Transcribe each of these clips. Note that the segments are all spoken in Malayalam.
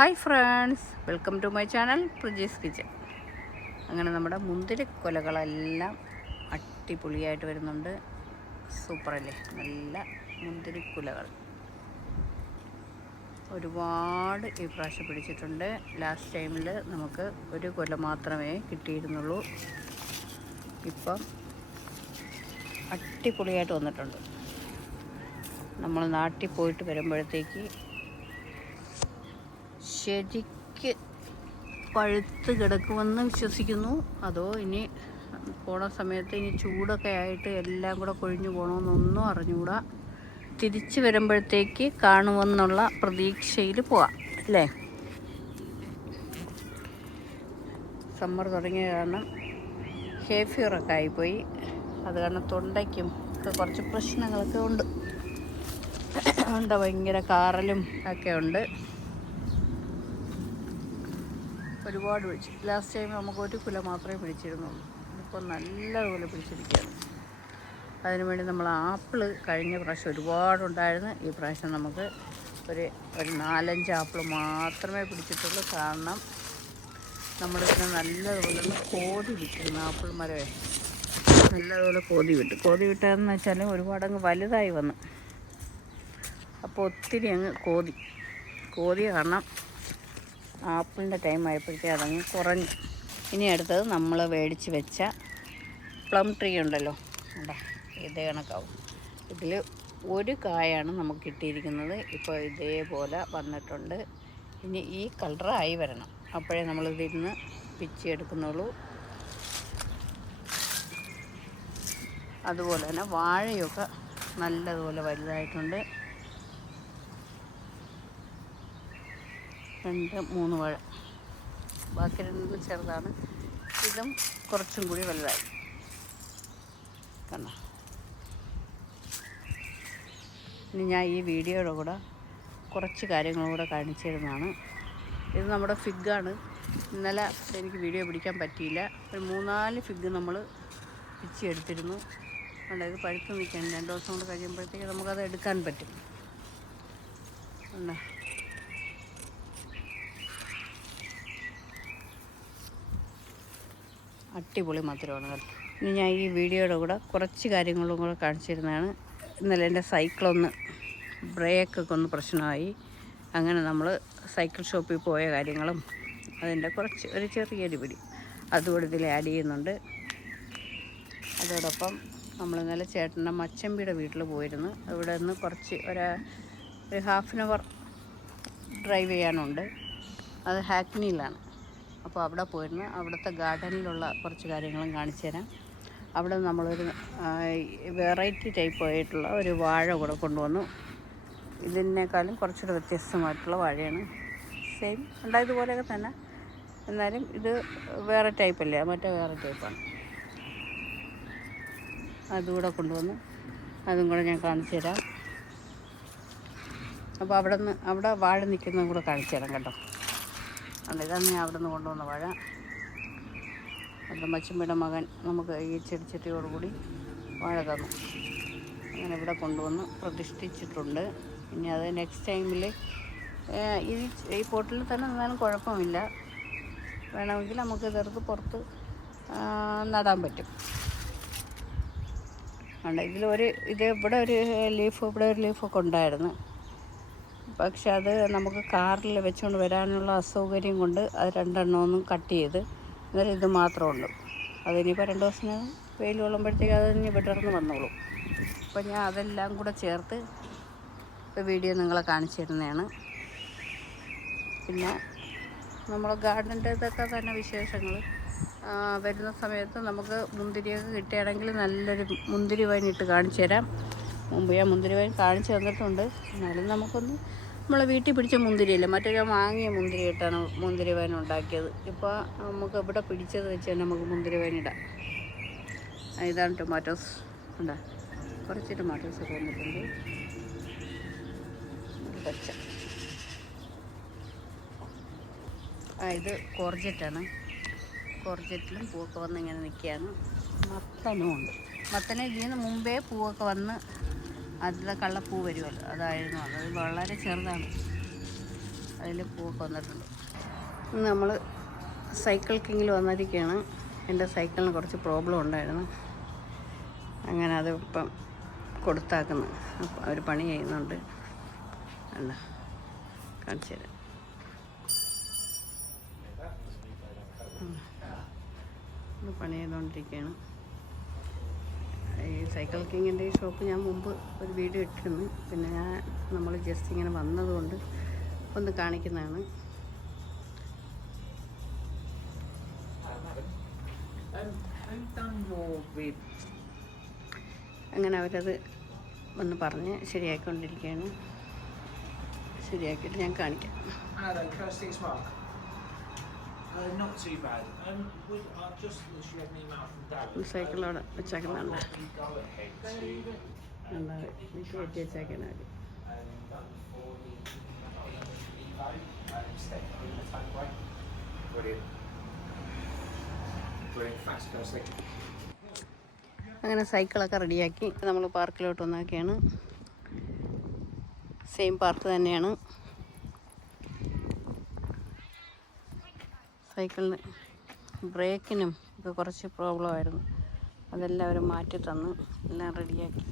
Hi friends welcome to my channel Prajees kitchen. അങ്ങനെ നമ്മുടെ മുന്തിരി കൊലകളെല്ലാം അടിപൊളിയായിട്ട് വരുന്നുണ്ട്. സൂപ്പറല്ലേ? നല്ല മുന്തിരി കുലകൾ. ഒരുപാട് ഈ പ്രാവശ്യം പിടിച്ചിട്ടുണ്ട്. ലാസ്റ്റ് ടൈമിൽ നമുക്ക് ഒരു കൊല മാത്രമേ കിട്ടിയിരുന്നുള്ളൂ. ഇപ്പം അടിപൊളിയായിട്ട് വന്നിട്ടുണ്ട്. നമ്മൾ നാട്ടിൽ പോയിട്ട് വരുമ്പോഴത്തേക്ക് ശരിക്ക് പഴുത്ത് കിടക്കുമെന്ന് വിശ്വസിക്കുന്നു. അതോ ഇനി പോണ സമയത്ത് ഇനി ചൂടൊക്കെ ആയിട്ട് എല്ലാം കൂടെ കൊഴിഞ്ഞു പോകണമെന്നൊന്നും അറിഞ്ഞുകൂടാ. തിരിച്ച് വരുമ്പോഴത്തേക്ക് കാണുമെന്നുള്ള പ്രതീക്ഷയിൽ പോവാം അല്ലേ? സമ്മർ തുടങ്ങിയ കാരണം ഹേഫിയറൊക്കെ ആയിപ്പോയി. അത് കാരണം തൊണ്ടയ്ക്കും ഒക്കെ കുറച്ച് പ്രശ്നങ്ങളൊക്കെ ഉണ്ട്. ഉണ്ട് ഭയങ്കര കാറലും ഒക്കെ ഉണ്ട്. ഒരുപാട് പിടിച്ചു. ലാസ്റ്റ് ടൈം നമുക്ക് ഒരു കുല മാത്രമേ പിടിച്ചിരുന്നുള്ളൂ. ഇപ്പോൾ നല്ലതുപോലെ പിടിച്ചിരിക്കുകയാണ്. അതിനുവേണ്ടി നമ്മൾ ആപ്പിൾ കഴിഞ്ഞ പ്രാവശ്യം ഒരുപാടുണ്ടായിരുന്നു. ഈ പ്രാവശ്യം നമുക്ക് ഒരു ഒരു നാലഞ്ച് ആപ്പിൾ മാത്രമേ പിടിച്ചിട്ടുള്ളൂ. കാരണം നമ്മളിതിനെ നല്ലതുപോലെ കോതി വിട്ടിരുന്നു ആപ്പിൾ മരമേ നല്ലതുപോലെ കോതി വിട്ടു. കോതി വിട്ടതെന്ന് വെച്ചാൽ ഒരുപാട് അങ്ങ് വലുതായി വന്നു. അപ്പോൾ ഒത്തിരി അങ്ങ് കോതി. കോതി കാരണം ആപ്പിളിന്റെ ടൈം ആയപ്പോഴത്തേ അതങ്ങ് കുറഞ്ഞു. ഇനി അടുത്തത് നമ്മൾ മേടിച്ച് വെച്ച പ്ലം ട്രീ ഉണ്ടല്ലോ. ഉണ്ടോ ഇതേ കണക്കാവും. ഇതിൽ ഒരു കായാണ് നമുക്ക് കിട്ടിയിരിക്കുന്നത്. ഇപ്പോൾ ഇതേപോലെ വന്നിട്ടുണ്ട്. ഇനി ഈ കളറായി വരണം. അപ്പോഴേ നമ്മൾ ഇതിന്ന് പിച്ചി എടുക്കുന്നുള്ളൂ. അതുപോലെ തന്നെ വാഴയൊക്കെ നല്ലതുപോലെ വലുതായിട്ടുണ്ട്. രണ്ട് മൂന്ന് വാഴ. ബാക്കി രണ്ടും ചെറുതാണ്. ഇതും കുറച്ചും കൂടി വലുതായി. കണ്ടോ? ഇനി ഞാൻ ഈ വീഡിയോയുടെ കൂടെ കുറച്ച് കാര്യങ്ങളും കൂടെ കാണിച്ചു തരുന്നതാണ്. ഇത് നമ്മുടെ ഫിഗാണ് ഇന്നലെ എനിക്ക് വീഡിയോ പിടിക്കാൻ പറ്റിയില്ല. ഒരു മൂന്നാൽ ഫിഗ് നമ്മൾ പിച്ചി എടുത്തിരുന്നു. അതായത് പഴുത്ത് നിൽക്കാൻ രണ്ട് ദിവസം കൊണ്ട് കഴിയുമ്പോഴത്തേക്ക് നമുക്കത് എടുക്കാൻ പറ്റും. ഉണ്ടോ അടിപൊളി മധുരമാണ് കേട്ടോ. ഇനി ഞാൻ ഈ വീഡിയോയുടെ കൂടെ കുറച്ച് കാര്യങ്ങളും കൂടെ കാണിച്ചിരുന്നതാണ്. ഇന്നലെ എന്റെ സൈക്കിളൊന്ന് ബ്രേക്കൊക്കെ ഒന്ന് പ്രശ്നമായി. അങ്ങനെ നമ്മൾ സൈക്കിൾ ഷോപ്പിൽ പോയ കാര്യങ്ങളും അതിന്റെ കുറച്ച് ഒരു ചെറിയൊരു പിടി. അതുകൂടെ ഇതിൽ ആഡ് ചെയ്യുന്നുണ്ട്. അതോടൊപ്പം നമ്മൾ ഇന്നലെ ചേട്ടന്റെ മച്ചമ്പിയുടെ വീട്ടിൽ പോയിരുന്നു. അവിടെ നിന്ന് കുറച്ച് ഒരു ഒരു ഹാഫ് ആൻ അവർ ഡ്രൈവ് ചെയ്യാനുണ്ട്. അത് ഹാക്നിയിലാണ് അപ്പോൾ അവിടെ പോയിരുന്നു. അവിടുത്തെ ഗാർഡനിലുള്ള കുറച്ച് കാര്യങ്ങളും കാണിച്ചു തരാം. അവിടെ നമ്മളൊരു വെറൈറ്റി ടൈപ്പ് ആയിട്ടുള്ള ഒരു വാഴ കൂടെ കൊണ്ടുവന്നു. ഇതിനേക്കാളും കുറച്ചുകൂടെ വ്യത്യസ്തമായിട്ടുള്ള വാഴയാണ്. സെയിം ഉണ്ടായതുപോലെയൊക്കെ തന്നെ. എന്നാലും ഇത് വേറെ ടൈപ്പല്ലേ മറ്റേ വേറെ ടൈപ്പാണ് അതുകൂടെ കൊണ്ടുവന്നു. അതും കൂടെ ഞാൻ കാണിച്ചു തരാം. അപ്പോൾ അവിടെ നിന്ന് അവിടെ വാഴ നിൽക്കുന്നതും കൂടെ കാണിച്ചു തരാം കേട്ടോ. അതുകൊണ്ട് ഇതാണ് ഞാൻ അവിടെ നിന്ന് കൊണ്ടുവന്ന വഴ എന്റെ മച്ചമ്മയുടെ മകൻ നമുക്ക് ഈ ചെടിച്ചട്ടിയോടുകൂടി വാഴ തന്നു. അങ്ങനെ ഇവിടെ കൊണ്ടുവന്ന് പ്രതിഷ്ഠിച്ചിട്ടുണ്ട്. ഇനി അത് നെക്സ്റ്റ് ടൈമിൽ ഈ ഈ പോട്ടിൽ തന്നെ നിന്നാലും കുഴപ്പമില്ല. വേണമെങ്കിൽ നമുക്ക് ഇതെടുത്ത് പുറത്ത് നടാൻ പറ്റും. ഉണ്ട് ഇതിലൊരു ഇത് ഇവിടെ ഒരു ലീഫ് ഇവിടെ ഒരു ലീഫൊക്കെ ഉണ്ടായിരുന്നു. പക്ഷെ അത് നമുക്ക് കാറിൽ വെച്ചുകൊണ്ട് വരാനുള്ള അസൗകര്യം കൊണ്ട് അത് രണ്ടെണ്ണമൊന്നും കട്ട് ചെയ്ത് അന്നേരം ഇത് മാത്രമുണ്ട് അതിനിപ്പോൾ രണ്ട് ദിവസം വെയിൽ കൊള്ളുമ്പോഴത്തേക്ക് ഇനി വിടർന്ന് വന്നോളൂ. അപ്പോൾ ഞാൻ അതെല്ലാം കൂടെ ചേർത്ത് വീഡിയോ നിങ്ങളെ കാണിച്ചു തരുന്നതാണ്. പിന്നെ നമ്മൾ ഗാർഡന്റെ ഇതൊക്കെ തന്നെ വിശേഷങ്ങൾ വരുന്ന സമയത്ത് നമുക്ക് മുന്തിരിയൊക്കെ കിട്ടുകയാണെങ്കിൽ നല്ലൊരു മുന്തിരി വൈൻ ഇട്ട് കാണിച്ചു തരാം. മുമ്പ് ഞാൻ മുന്തിരി വൈൻ കാണിച്ചു തന്നിട്ടുണ്ട്. എന്നാലും നമുക്കൊന്ന് നമ്മളെ വീട്ടിൽ പിടിച്ച മുന്തിരിയല്ലേ? മറ്റൊരു വാങ്ങിയ മുന്തിരി ഇട്ടാണ് മുന്തിരി വൈൻ ഉണ്ടാക്കിയത്. ഇപ്പോൾ നമുക്ക് ഇവിടെ പിടിച്ചത് വെച്ച് തന്നെ നമുക്ക് മുന്തിരി വൈൻ ഇടാം. ഇതാണ് ടൊമാറ്റോസ് ഉണ്ടാ കുറച്ച് ടൊമാറ്റോസ് ഒക്കെ വന്നിട്ടുണ്ട്. പച്ച. ആ ഇത് കോർജറ്റാണ് കോർജറ്റിലും പൂവൊക്കെ വന്ന് ഇങ്ങനെ നിൽക്കുകയാണ്. മത്തനും ഉണ്ട് മത്തനെ ഇതിന് മുമ്പേ പൂവൊക്കെ വന്ന് അതിലെ കള്ളപ്പൂ വരുമല്ലോ. അതായിരുന്നു അത്. വളരെ ചെറുതാണ്. അതിൽ പൂവൊക്കെ വന്നിട്ടുണ്ട്. ഇന്ന് നമ്മൾ സൈക്കിൾ കിങ്ങിൽ വന്നിരിക്കുകയാണ്. എന്റെ സൈക്കിളിന് കുറച്ച് പ്രോബ്ലം ഉണ്ടായിരുന്നു. അങ്ങനെ അത് ഇപ്പം കൊടുത്താക്കുന്നു. അപ്പം അവർ പണി ചെയ്യുന്നുണ്ട്. അല്ല കാണിച്ചു തരാം. പണി ചെയ്തുകൊണ്ടിരിക്കുകയാണ്. ഈ സൈക്കിൾ കിങ്ങിന്റെ ഈ ഷോപ്പ് ഞാൻ മുമ്പ് ഒരു വീഡിയോ ഇട്ടിരുന്നു. പിന്നെ ഞാൻ നമ്മൾ ജസ്റ്റ് ഇങ്ങനെ വന്നതുകൊണ്ട് ഒന്ന് കാണിക്കുന്നതാണ്. അങ്ങനെ അവരത് ഒന്ന് പറഞ്ഞ് ശരിയാക്കിക്കൊണ്ടിരിക്കുകയാണ്. ശരിയാക്കിയിട്ട് ഞാൻ കാണിക്കാം. Not too bad. Um, would, I just literally had an email from Dallas. അവിടെ വെച്ചേക്കുന്നുണ്ട് We go ahead to എന്താ എനിക്ക് കയറ്റി വെച്ചേക്കുന്നത് um, um. Brilliant. Brilliant, fast firstly. അങ്ങനെ സൈക്കിളൊക്കെ റെഡിയാക്കി നമ്മൾ പാർക്കിലോട്ട് വന്നൊക്കെയാണ് സെയിം പാർക്ക് തന്നെയാണ് സൈക്കിളിന് ബ്രേക്കിനും ഒക്കെ കുറച്ച് പ്രോബ്ലം ആയിരുന്നു. അതെല്ലാം അവർ മാറ്റി തന്നു. എല്ലാം റെഡിയാക്കി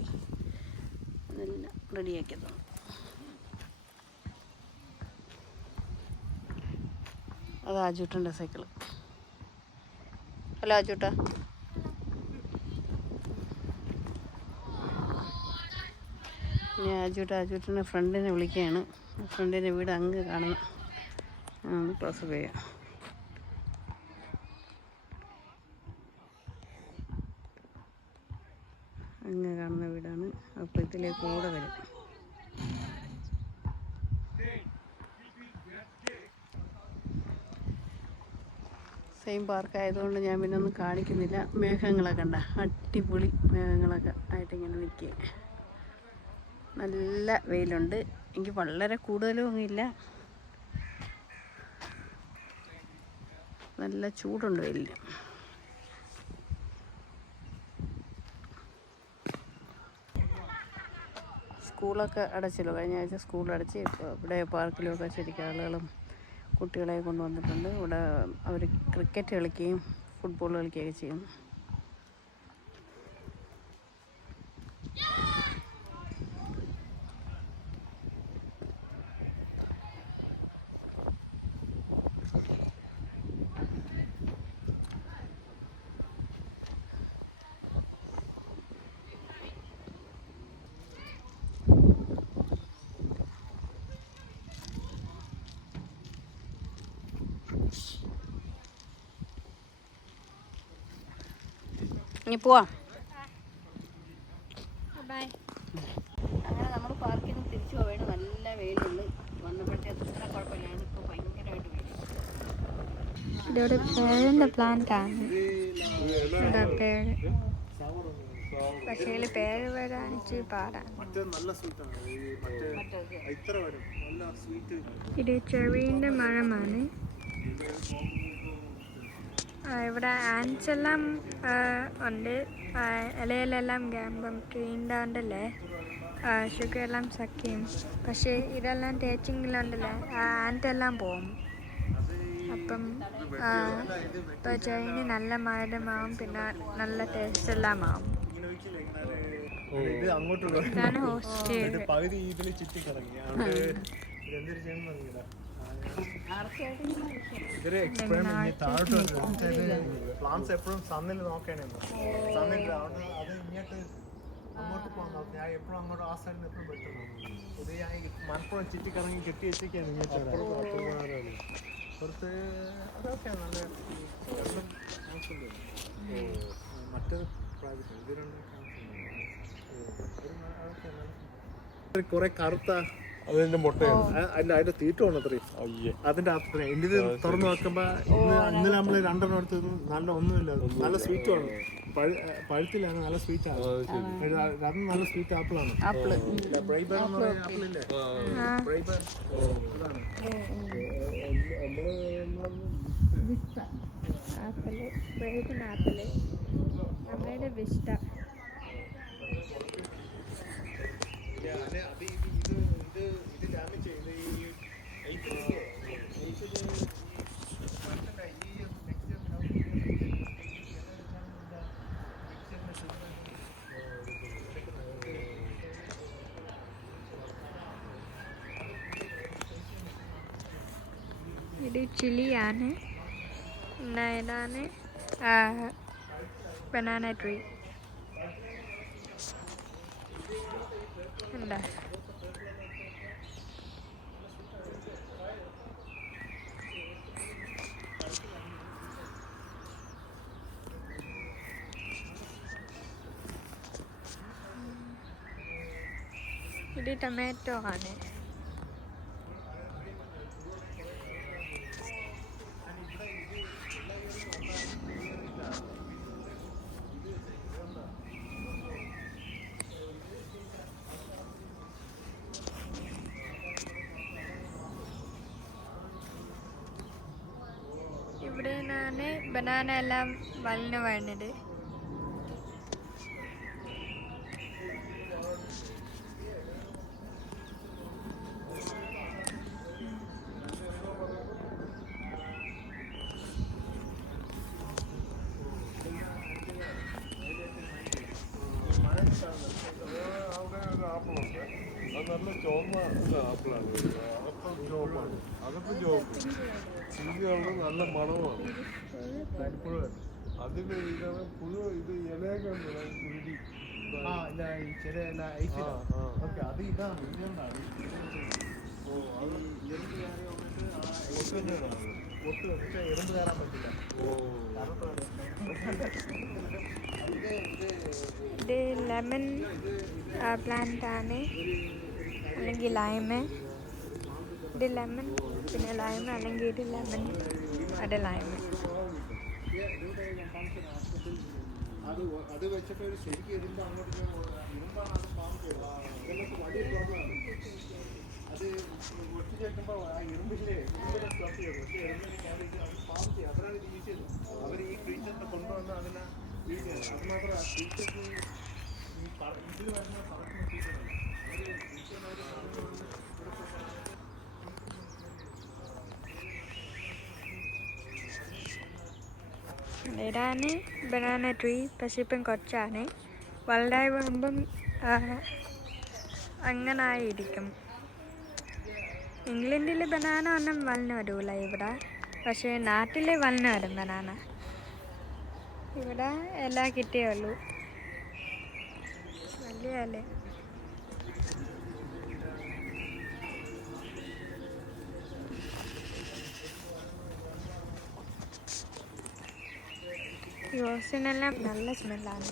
അതെല്ലാം റെഡിയാക്കി തന്നു. അത് ആജൂട്ടന്റെ സൈക്കിൾ ഹലോ ആജൂട്ട ഇനി ആജൂട്ട ആജൂട്ടന്റെ ഫ്രണ്ടിനെ വിളിക്കുകയാണ്. ഫ്രണ്ടിന്റെ വീട് അങ്ങ് കാണണം. ക്ലോസ് ചെയ്യാം. അങ്ങ് കാണുന്ന വീടാണ്. അപ്പോൾ കൂടെ വരും. സെയിം പാർക്ക് ആയതുകൊണ്ട് ഞാൻ പിന്നെ ഒന്നും കാണിക്കുന്നില്ല. മേഘങ്ങളൊക്കെ ഉണ്ട അടിപൊളി മേഘങ്ങളൊക്കെ ആയിട്ട് ഇങ്ങനെ നിൽക്കുക നല്ല വെയിലുണ്ട്. എനിക്ക് വളരെ കൂടുതലും ഒന്നുമില്ല. നല്ല ചൂടുണ്ട് വെയിലിന്. സ്കൂളൊക്കെ അടച്ചല്ലോ. കഴിഞ്ഞ ആഴ്ച ഇപ്പോൾ ഇവിടെ പാർക്കിലൊക്കെ ശരിക്കും ആളുകളും കുട്ടികളെ കൊണ്ടുവന്നിട്ടുണ്ട്. ഇവിടെ അവർ ക്രിക്കറ്റ് കളിക്കുകയും ഫുട്ബോൾ കളിക്കുകയൊക്കെ ചെയ്യും. ഇനി പോവാം അങ്ങനെ നമ്മൾ പാർക്കിൽ നിന്ന് തിരിച്ചു പോവേണ്ട നല്ല വെയിലുണ്ട്. വന്നപ്പോഴത്തേക്ക് അത്ര കുഴപ്പമില്ലാണ്ട് ഇപ്പോൾ ഭയങ്കരമായിട്ട് വെയിൽ ഇതോടെ പേരിന്റെ പ്ലാന്റ് ആണ്. ഇതാ പേര് പക്ഷേ പേര് വരാൻ ഇച്ചിരി പാടാണ് ഇത് ചെറിയ മരമാണ് ഇവിടെ ആൻസ് എല്ലാം ഉണ്ട്. ഇലയിലെല്ലാം ഗ്യാമ്പം ട്രീന്റെ ഉണ്ടല്ലേ ഷുഗർ എല്ലാം സഖ്യം. പക്ഷേ ഇതെല്ലാം തേച്ചെങ്കിലുണ്ടല്ലേ ആ ആന്റ് എല്ലാം പോകും അപ്പം ആ, ഇപ്പൊ ചെയിന് നല്ല മരമാവും പിന്നെ നല്ല ടേസ്റ്റ് എല്ലാം ആവും. ഇതാണ് ഹോസ്റ്റ് ചെയ്ത്. പകുതി ഇതിൽ ചുറ്റി കിടങ്ങി ഇതൊരു എക്സ്പെരിമെന്റ് താഴോട്ട് പ്ലാന്റ്സ് എപ്പോഴും സണ്ണിൽ നോക്കണേ സണ്ണിൽ അവിടെ അത് ഇങ്ങോട്ട് അങ്ങോട്ട് പോകാൻ നോക്കി. ഞാൻ എപ്പോഴും അങ്ങോട്ട് ആ സൈഡിൽ എപ്പോഴും പറ്റുന്നു ഇത് ഞാൻ മലപ്പുറം ചുറ്റി കറങ്ങി കെട്ടി വെച്ചേക്കാണ് ഇങ്ങോട്ട് പുറത്ത് അതൊക്കെ നല്ല മറ്റൊരു പ്രാവശ്യം ഇത് രണ്ടും കുറെ കറുത്ത അതിന്റെ മുട്ടയാണ്. അല്ല അതിന്റെ തീറ്റ ആണ് അത്രയും. അതിന്റെ അത്ര എന്റെ ഇത് തുറന്നു നോക്കുമ്പോ ഇന്ന് ഇന്നലെ നമ്മൾ രണ്ടെണ്ണം എടുത്ത് നല്ല ഒന്നുമില്ല. നല്ല സ്വീറ്റ് ആണ് പഴ- നല്ല സ്വീറ്റ് ആണ്. നല്ല സ്വീറ്റ് ആപ്പിൾ ആണ്. ആപ്പിൾ. ഇതാണ് ആപ്പിൾ. അമ്മയുടെ വിഷ്ട. അത് ഇത് ഇത് ഇത് ഇത് ഇത് ആണ് ഇതാണ് ബനാന ട്രീ എന്താ? ഇത് ടൊമാറ്റോ ആണ് ഇവിടെ ഞാൻ ബനാന എല്ലാം വലിന് വരുന്നത് നല്ല ആപ്പിളാണ്. മണമാണ്. അതിന് ഇതാണ് പുഴു ഇത് ഇലയൊക്കെ അത് ഇതാണ്. ഇതുകൊണ്ടാണ് ഓ അത് കയറി വന്നിട്ട് ആ കയറാൻ പറ്റില്ല. ഓ. ഇത് ലെമൺ പ്ലാന്റ് ആണ് അല്ലെങ്കിൽ ലൈമ് ഇത് ലെമൺ പിന്നെ ലൈമ് അല്ലെങ്കിൽ ഇത് ലെമൺ അത് ലൈമ് അത് അത് വെച്ചിട്ട് ഒരു ശരിക്കും എറുമ്പ് അങ്ങോട്ട് ഓ- ഇരുമ്പാണ് അത് പാമ്പ് ഇതൊക്കെ വലിയ പ്രോബ്ലമാണ് അത് ഒറ്റ ചേക്കുമ്പോൾ ആ ഇരുമ്പില്ലേ ഇരുമ്പിനെ സ്റ്റോപ്പ് ചെയ്തു പക്ഷേ എറുമ്പിനെ കയറിയിട്ട് അത് പാമ്പ് അതാണ് ഇത് യൂസ് ചെയ്തത് അവർ ഈ ക്രീച്ചറിനെ കൊണ്ടുവന്ന് അതിനെ അത് മാത്രം ആ ക്രീച്ചർക്ക് ഈ ഇതിൽ വരുന്ന പറക്കുന്ന ക്രീച്ചറാണ് അവർ ക്രീച്ചറിനെ അവർ കൊണ്ടുവന്ന് ഇതാണ് ബനാന ട്രീ പക്ഷെ ഇപ്പം കുറച്ചാണ് ആ, അങ്ങനെ ആയിരിക്കും ഇംഗ്ലണ്ടിൽ ബനാന ഒന്നും വളർന്നു വരൂല ഇവിടെ. പക്ഷേ നാട്ടിൽ വളർന്നു വരും ബനാന. ഇവിടെ എല്ലാം കിട്ടിയേ ഉള്ളൂ. വലിയ അല്ലേ ഈ ഓസിനെല്ലാം നല്ല സ്മെല്ലാണ്